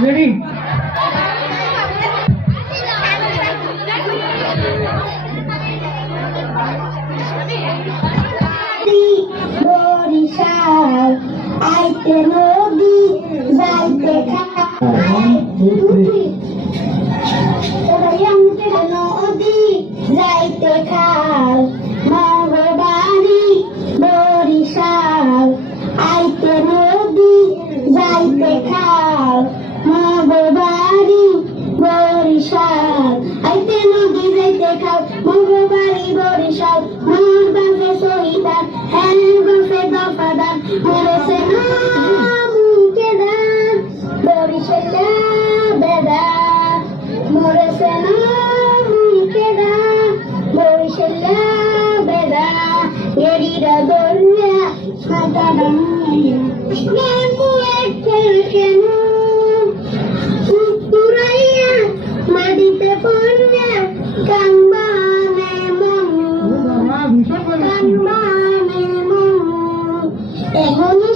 Ready? Barishal আইতে নদী যাইতে নদী যাইতে খাল মগবাড়ি বরিশাল আইতে নদী যাইতে খাল মগবাড়ি বরিশাল আইতে নদী যাইতে খাল মগবাড়ি বরিশাল মোর বাপে শহীদার হ্যাঁ বাপে দফাদার মরেছে না মুখে দান বরিশালা বেদা মরেছে না মুখে দান বরিশালা বেদা এরিরা দরিয়া সাদা রামিয়া নেমু একের কেন উত্তরাইয়া মাটিতে পড়িয়া কানবানে মন কানবানে মন এখন